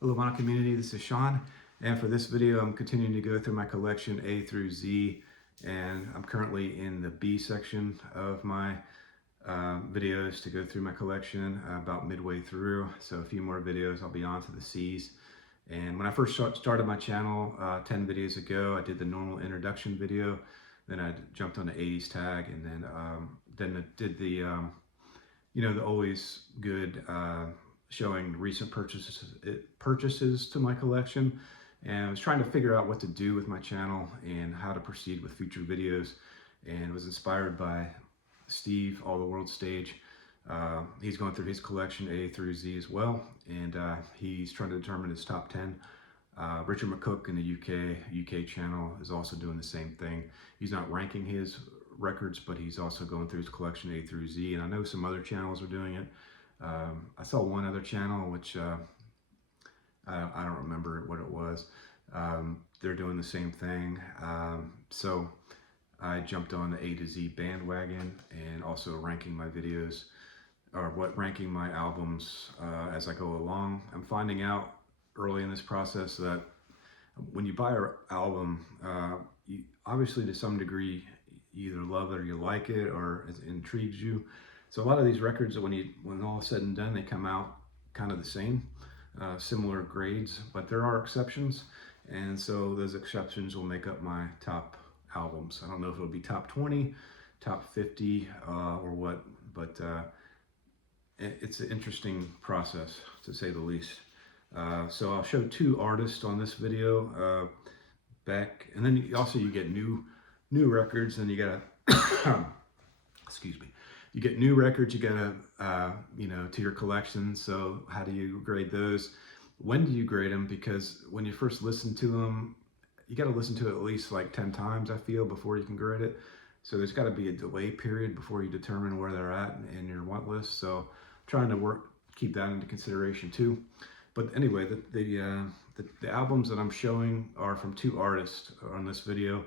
Hello, my community. This is Sean, and for this video, I'm continuing to go through my collection A through Z, and I'm currently in the B section of my videos to go through my collection, about midway through. So a few more videos, I'll be on to the C's. And when I first started my channel 10 videos ago, I did the normal introduction video. Then I jumped on the 80s tag, and then I did the the always good showing recent purchases to my collection, and I was trying to figure out what to do with my channel and how to proceed with future videos, and was inspired by Steve, All the World Stage. He's going through his collection A through Z as well, and he's trying to determine his top 10. Richard McCook in the UK channel is also doing the same thing. He's not ranking his records, but he's also going through his collection A through Z, and I know some other channels are doing it. I saw one other channel, which I don't remember what it was. They're doing the same thing. So I jumped on the A to Z bandwagon, and also ranking my videos, or ranking my albums as I go along. I'm finding out early in this process that when you buy an album, you, obviously to some degree, you either love it or you like it, or it intrigues you. So a lot of these records, when all is said and done, they come out kind of the same, similar grades, but there are exceptions, and so those exceptions will make up my top albums. I don't know if it'll be top 20, top 50, or what, but it's an interesting process, to say the least. So I'll show two artists on this video, Beck, and then you get new records, and you gotta excuse me. You get new records, you gotta, to your collection. So how do you grade those? When do you grade them? Because when you first listen to them, you gotta listen to it at least like 10 times, I feel, before you can grade it. So there's gotta be a delay period before you determine where they're at in your want list. So I'm trying to keep that into consideration too. But anyway, the albums that I'm showing are from two artists on this video.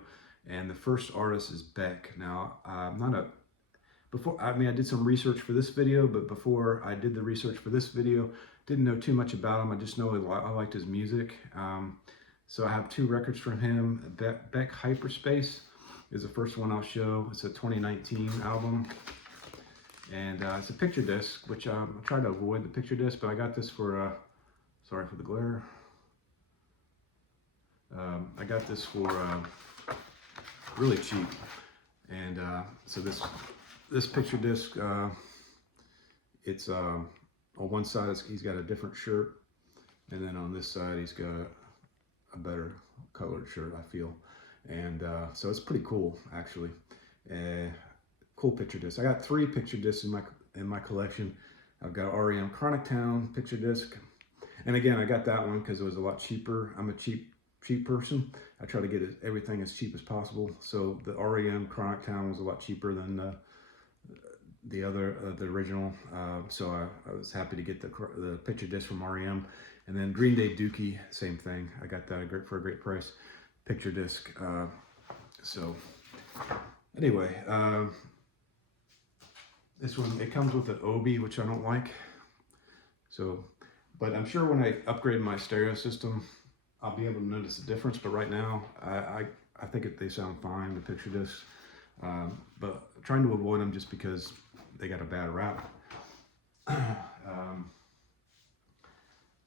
And the first artist is Beck. Now, I did some research for this video, but before I did the research for this video, didn't know too much about him. I just know I liked his music. So I have two records from him. Beck Hyperspace is the first one I'll show. It's a 2019 album. And it's a picture disc, which I tried to avoid the picture disc, but I got this for, sorry for the glare. I got this for really cheap. And so this picture disc, it's on one side he's got a different shirt, and then on this side he's got a better colored shirt, I feel. And so it's pretty cool, actually. Cool picture disc. I got 3 picture discs in my collection. I've got REM Chronic Town picture disc, and again, I got that one because it was a lot cheaper. I'm a cheap person. I try to get everything as cheap as possible. So the REM Chronic Town was a lot cheaper than the original. So I was happy to get the picture disc from REM. And then Green Day Dookie, same thing. I got that for a great price, picture disc. So anyway, this one, it comes with an Obi, which I don't like. So, but I'm sure when I upgrade my stereo system, I'll be able to notice the difference. But right now, I think they sound fine, the picture discs. But I'm trying to avoid them just because they got a bad rap.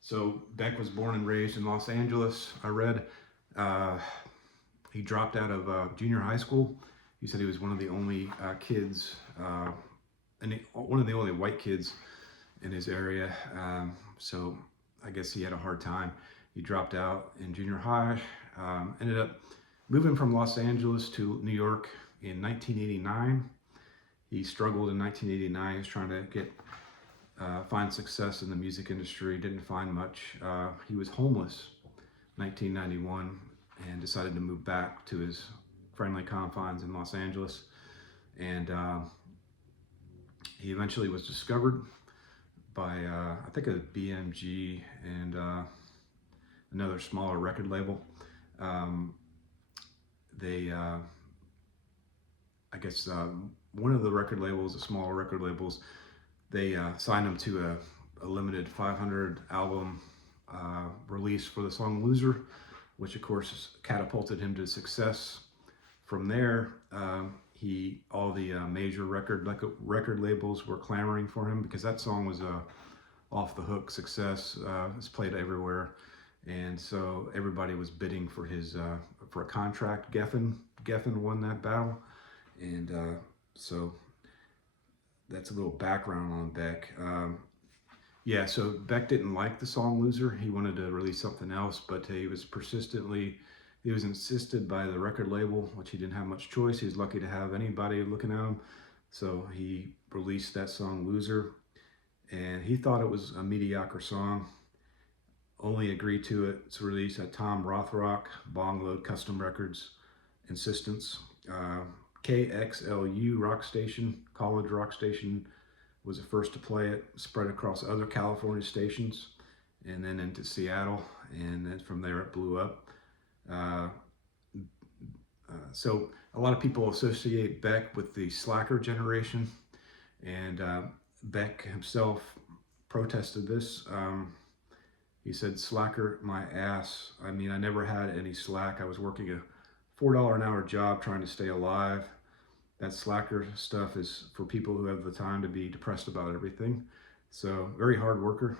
So Beck was born and raised in Los Angeles. I read he dropped out of junior high school. He said he was one of the only kids, one of the only white kids in his area. So I guess he had a hard time. He dropped out in junior high, ended up moving from Los Angeles to New York in 1989. He struggled in 1989. He was trying to find success in the music industry, didn't find much. He was homeless in 1991 and decided to move back to his friendly confines in Los Angeles. And he eventually was discovered by, I think, a BMG and another smaller record label. I guess one of the record labels, the smaller record labels, they signed him to a limited 500 album release for the song Loser, which of course catapulted him to success. From there, all the major record labels were clamoring for him because that song was a off the hook success. It's played everywhere, and so everybody was bidding for his for a contract. Geffen won that battle, and so that's a little background on Beck. Yeah, so Beck didn't like the song Loser. He wanted to release something else, but he was insisted by the record label, which he didn't have much choice. He was lucky to have anybody looking at him. So he released that song Loser, and he thought it was a mediocre song. Only agreed to its release at Tom Rothrock, Bongload Custom Records, insistence. KXLU rock station, college rock station, was the first to play it, spread across other California stations, and then into Seattle, and then from there it blew up. So a lot of people associate Beck with the slacker generation, and Beck himself protested this. He said, "Slacker my ass. I mean, I never had any slack. I was working a $4 an hour job trying to stay alive. That slacker stuff is for people who have the time to be depressed about everything." So very hard worker.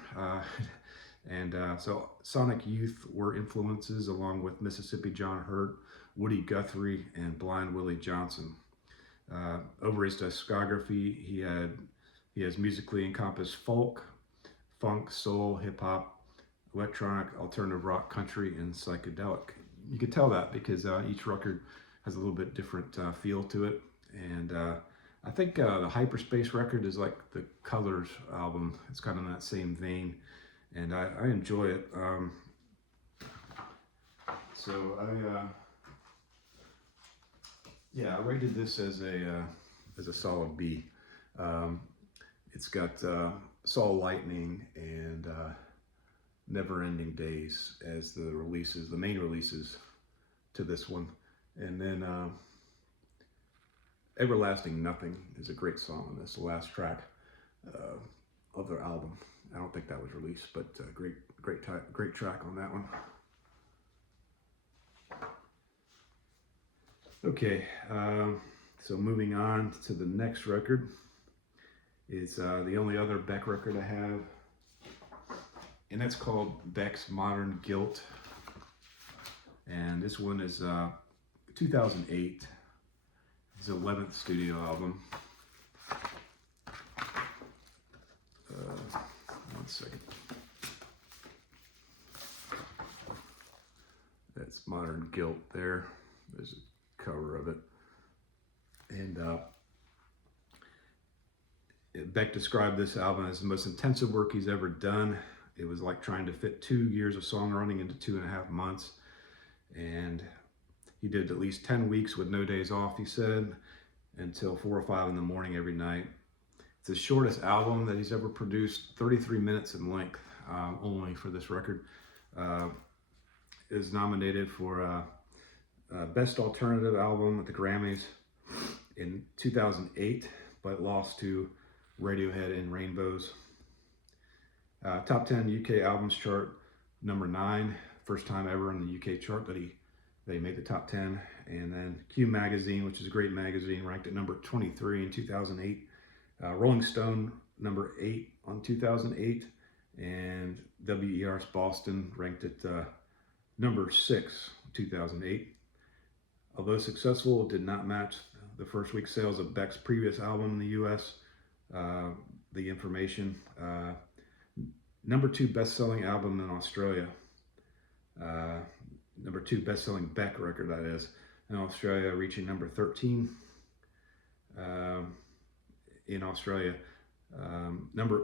So Sonic Youth were influences, along with Mississippi John Hurt, Woody Guthrie, and Blind Willie Johnson. Over his discography, he has musically encompassed folk, funk, soul, hip hop, electronic, alternative rock, country, and psychedelic. You could tell that because each record has a little bit different feel to it. And I think the Hyperspace record is like the Colors album. It's kind of in that same vein, and I enjoy it. I rated this as a solid B. It's got Saw Lightning and Never Ending Days as the main releases to this one, and then Everlasting Nothing is a great song on this, the last track of their album. I don't think that was released, but great track on that one. Okay, so moving on to the next record is the only other Beck record I have, and that's called Beck's Modern Guilt. And this one is 2008. His 11th studio album. One second. That's Modern Guilt there. There's a cover of it. And Beck described this album as the most intensive work he's ever done. It was like trying to fit 2 years of songwriting into 2.5 months. And he did at least 10 weeks with no days off, he said, until 4 or 5 in the morning every night. It's the shortest album that he's ever produced, 33 minutes in length, only for this record. Is nominated for Best Alternative Album at the Grammys in 2008, but lost to Radiohead and Rainbows. Top 10 UK albums chart, number 9, first time ever in the UK chart that they made the top 10. And then Q Magazine, which is a great magazine, ranked at number 23 in 2008. Rolling Stone, number 8 on 2008. And WER's Boston ranked at number 6 in 2008. Although successful, it did not match the first week sales of Beck's previous album in the US. The Information, number 2 best-selling album in Australia. Number 2 best-selling Beck record, that is, in Australia, reaching number 13 in Australia.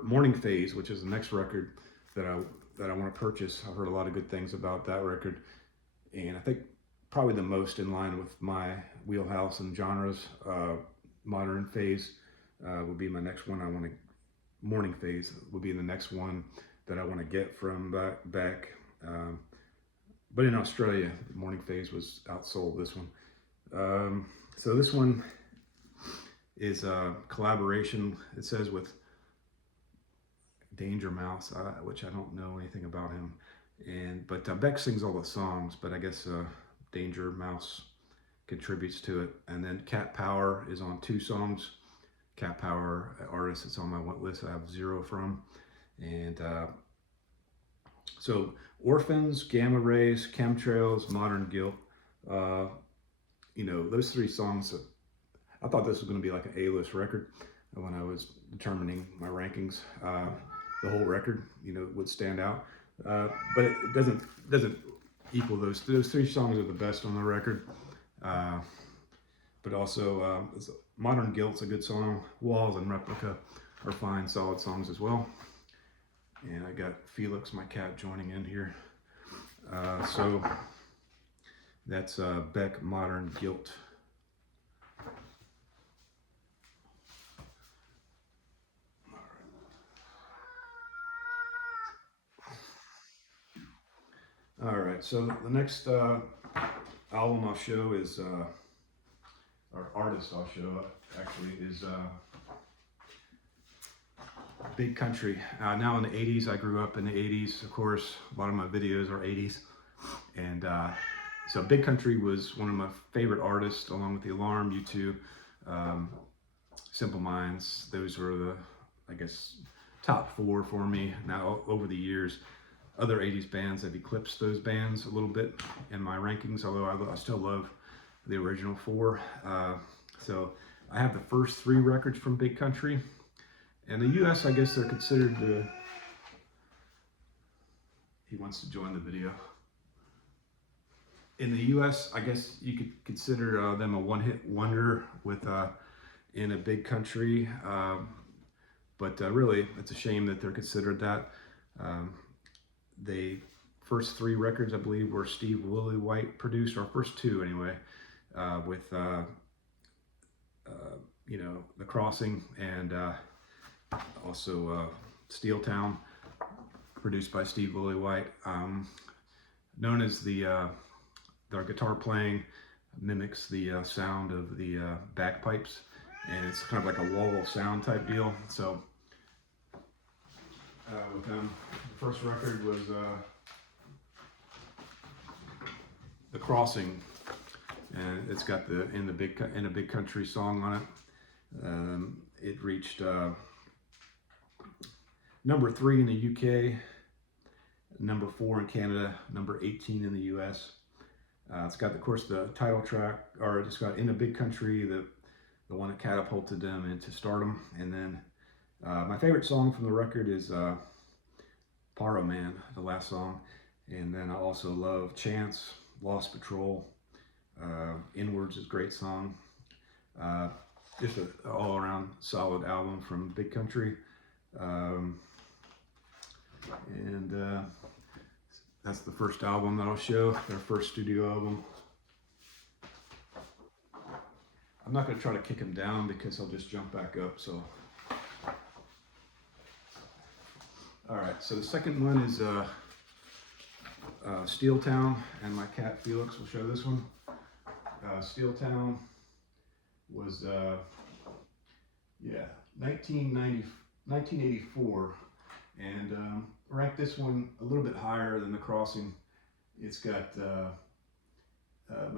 Morning Phase, which is the next record that I want to purchase. I've heard a lot of good things about that record, and I think probably the most in line with my wheelhouse and genres. Modern Phase would be my next one. Morning Phase would be the next one that I want to get from Beck. But in Australia, Morning Phase was outsold this one. So this one is a collaboration, it says, with Danger Mouse, which I don't know anything about him. But Beck sings all the songs, but I guess Danger Mouse contributes to it. And then Cat Power is on 2 songs. Cat Power artist that's on my list I have 0 from. And so Orphans, Gamma Rays, Chemtrails, Modern Guilt, those 3 songs, I thought this was going to be like an A-list record when I was determining my rankings. The whole record, would stand out. But it doesn't equal those 3 songs are the best on the record. But also Modern Guilt's a good song. Walls and Replica are fine, solid songs as well. And I got Felix, my cat, joining in here. So that's Beck, Modern Guilt. All right, so the next album I'll show is, or artist I'll show actually is Big Country. Now in the 80s, I grew up in the 80s, of course, a lot of my videos are 80s. And so Big Country was one of my favorite artists, along with The Alarm, U2, Simple Minds. Those were the, I guess, top 4 for me. Now over the years, other 80s bands have eclipsed those bands a little bit in my rankings, although I still love the original 4. So I have the first 3 records from Big Country. In the US, I guess they're considered he wants to join the video. In the US, I guess you could consider them a one-hit wonder with in a Big Country. But really, it's a shame that they're considered that. The first 3 records, I believe, were Steve Lillywhite produced, or first 2 anyway, with The Crossing and also Steel Town, produced by Steve Lillywhite. Known as their guitar playing mimics the sound of the bagpipes, and it's kind of like a wall of sound type deal. So with them, the first record was The Crossing, and it's got the In a Big Country song on it. It reached number 3 in the UK, number 4 in Canada, number 18 in the US. It's got, of course, the title track, or it's got In a Big Country, the one that catapulted them into stardom. And then my favorite song from the record is Paro Man, the last song. And then I also love Chance, Lost Patrol, Inwards is a great song. Just an all-around solid album from Big Country. That's the first album that I'll show, their first studio album. I'm not going to try to kick him down because he'll just jump back up. So, all right. So the second one is Steel Town, and my cat Felix will show this one. Steel Town was 1984, and ranked this one a little bit higher than The Crossing. It's got my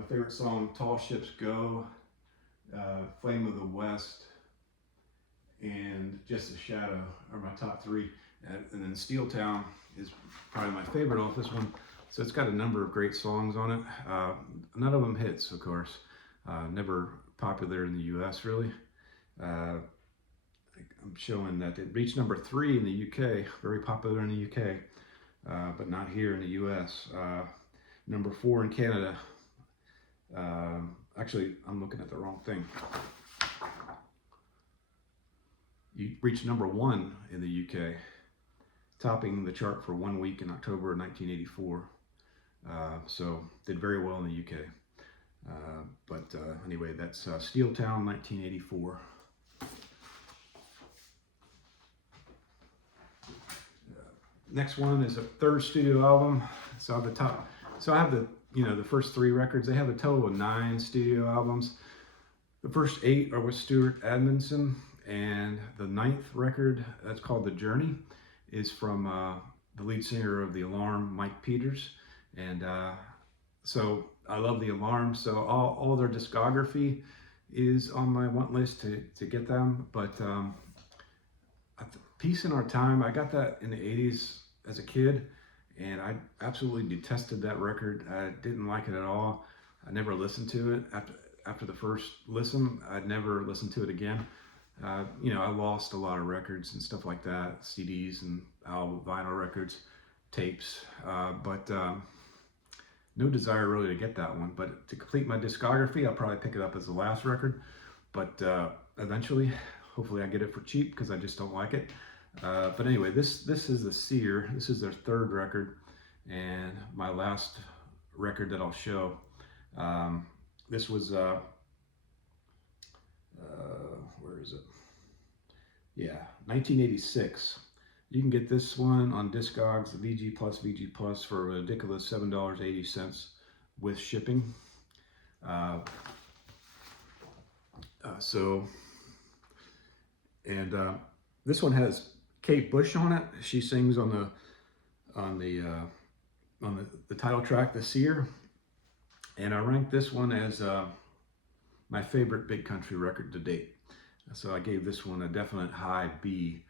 favorite song, Tall Ships Go, Flame of the West, and Just a Shadow are my top 3. And then Steel Town is probably my favorite off this one. So it's got a number of great songs on it. None of them hits, of course. Never popular in the US, really. I'm showing that it reached number 3 in the UK, very popular in the UK, but not here in the US. Number 4 in Canada. Actually, I'm looking at the wrong thing. You reached number 1 in the UK, topping the chart for 1 week in October of 1984. So did very well in the UK. Anyway, that's Steel Town, 1984. Next one is a third studio album. So I have the first 3 records. They have a total of 9 studio albums. The first 8 are with Stuart Adamson, and the 9th record, that's called The Journey, is from the lead singer of The Alarm, Mike Peters. And so I love The Alarm. So all their discography is on my want list to get them. But Peace in Our Time, I got that in the 80s as a kid, and I absolutely detested that record. I didn't like it at all. I never listened to it. After the first listen, I'd never listened to it again. You know, I lost a lot of records and stuff like that, CDs and vinyl records, tapes, but no desire really to get that one. But to complete my discography, I'll probably pick it up as the last record. But eventually, hopefully I get it for cheap because I just don't like it. But anyway, this is the Seer. This is their third record, and my last record that I'll show. This was where is it? Yeah, 1986. You can get this one on Discogs, the VG Plus for a ridiculous $7.80 with shipping. This one has Kate Bush on it. She sings on the title track, "The Seer," and I ranked this one as my favorite Big Country record to date. So I gave this one a definite high B.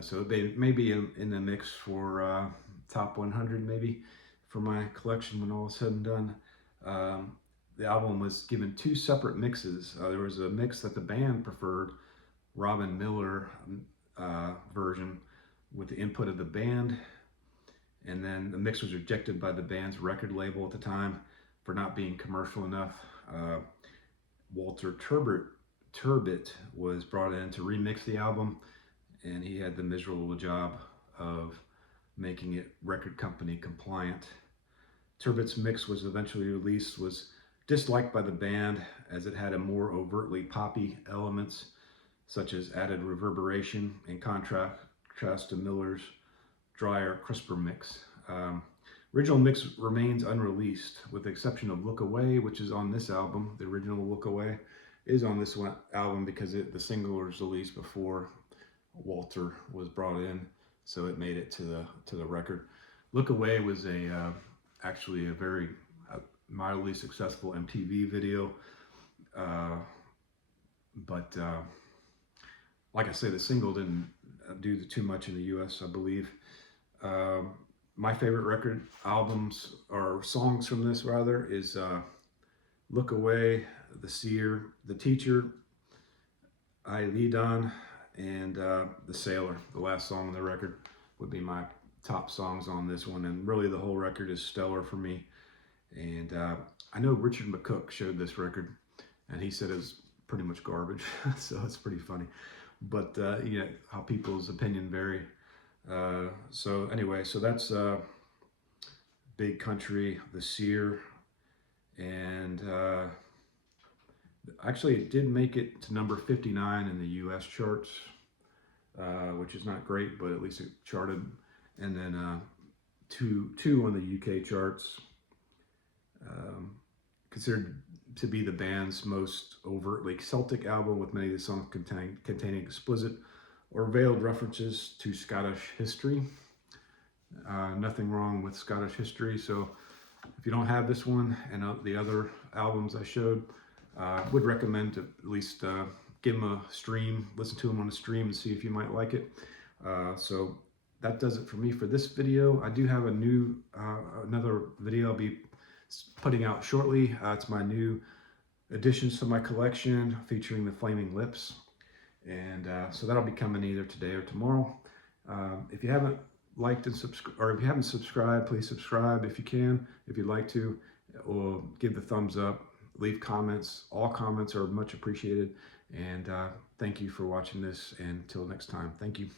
So it may be in the mix for top 100 maybe for my collection when all is said and done. The album was given two separate mixes. There was a mix that the band preferred, Robin Miller version with the input of the band, and then the mix was rejected by the band's record label at the time for not being commercial enough. Walter Turbot was brought in to remix the album, and he had the miserable job of making it record company compliant. Turbot's mix was eventually released, was disliked by the band as it had a more overtly poppy elements, such as added reverberation in contrast to Miller's drier, crisper mix. Original mix remains unreleased, with the exception of "Look Away," which is on this album. The original "Look Away" is on this one album because the single was released before Walter was brought in, so it made it to the record. "Look Away" was actually a very mildly successful MTV video, but like I say, the single didn't do too much in the US, I believe. My favorite record albums, or songs from this rather, is "Look Away," "The Seer," "The Teacher," "I Lead On," and "The Sailor." The last song on the record would be my top songs on this one, and really the whole record is stellar for me. And I know Richard McCook showed this record, and he said it was pretty much garbage, so it's pretty funny. But you know how people's opinion vary. So anyway, so that's Big Country, "The Seer," and actually it did make it to number 59 in the US charts, which is not great, but at least it charted. And then two on the UK charts. Considered to be the band's most overtly Celtic album, with many of the songs containing explicit or veiled references to Scottish history. Nothing wrong with Scottish history, so if you don't have this one and the other albums I showed, I would recommend to at least give them a stream, listen to them on a stream and see if you might like it. So that does it for me for this video. I do have another video I'll be putting out shortly. It's my new additions to my collection featuring the Flaming Lips, and so that'll be coming either today or tomorrow. If you haven't liked and subscribed, or if you haven't subscribed, please subscribe if you can. If you'd like to, or give the thumbs up, leave comments. All comments are much appreciated, and thank you for watching this, and until next time, thank you.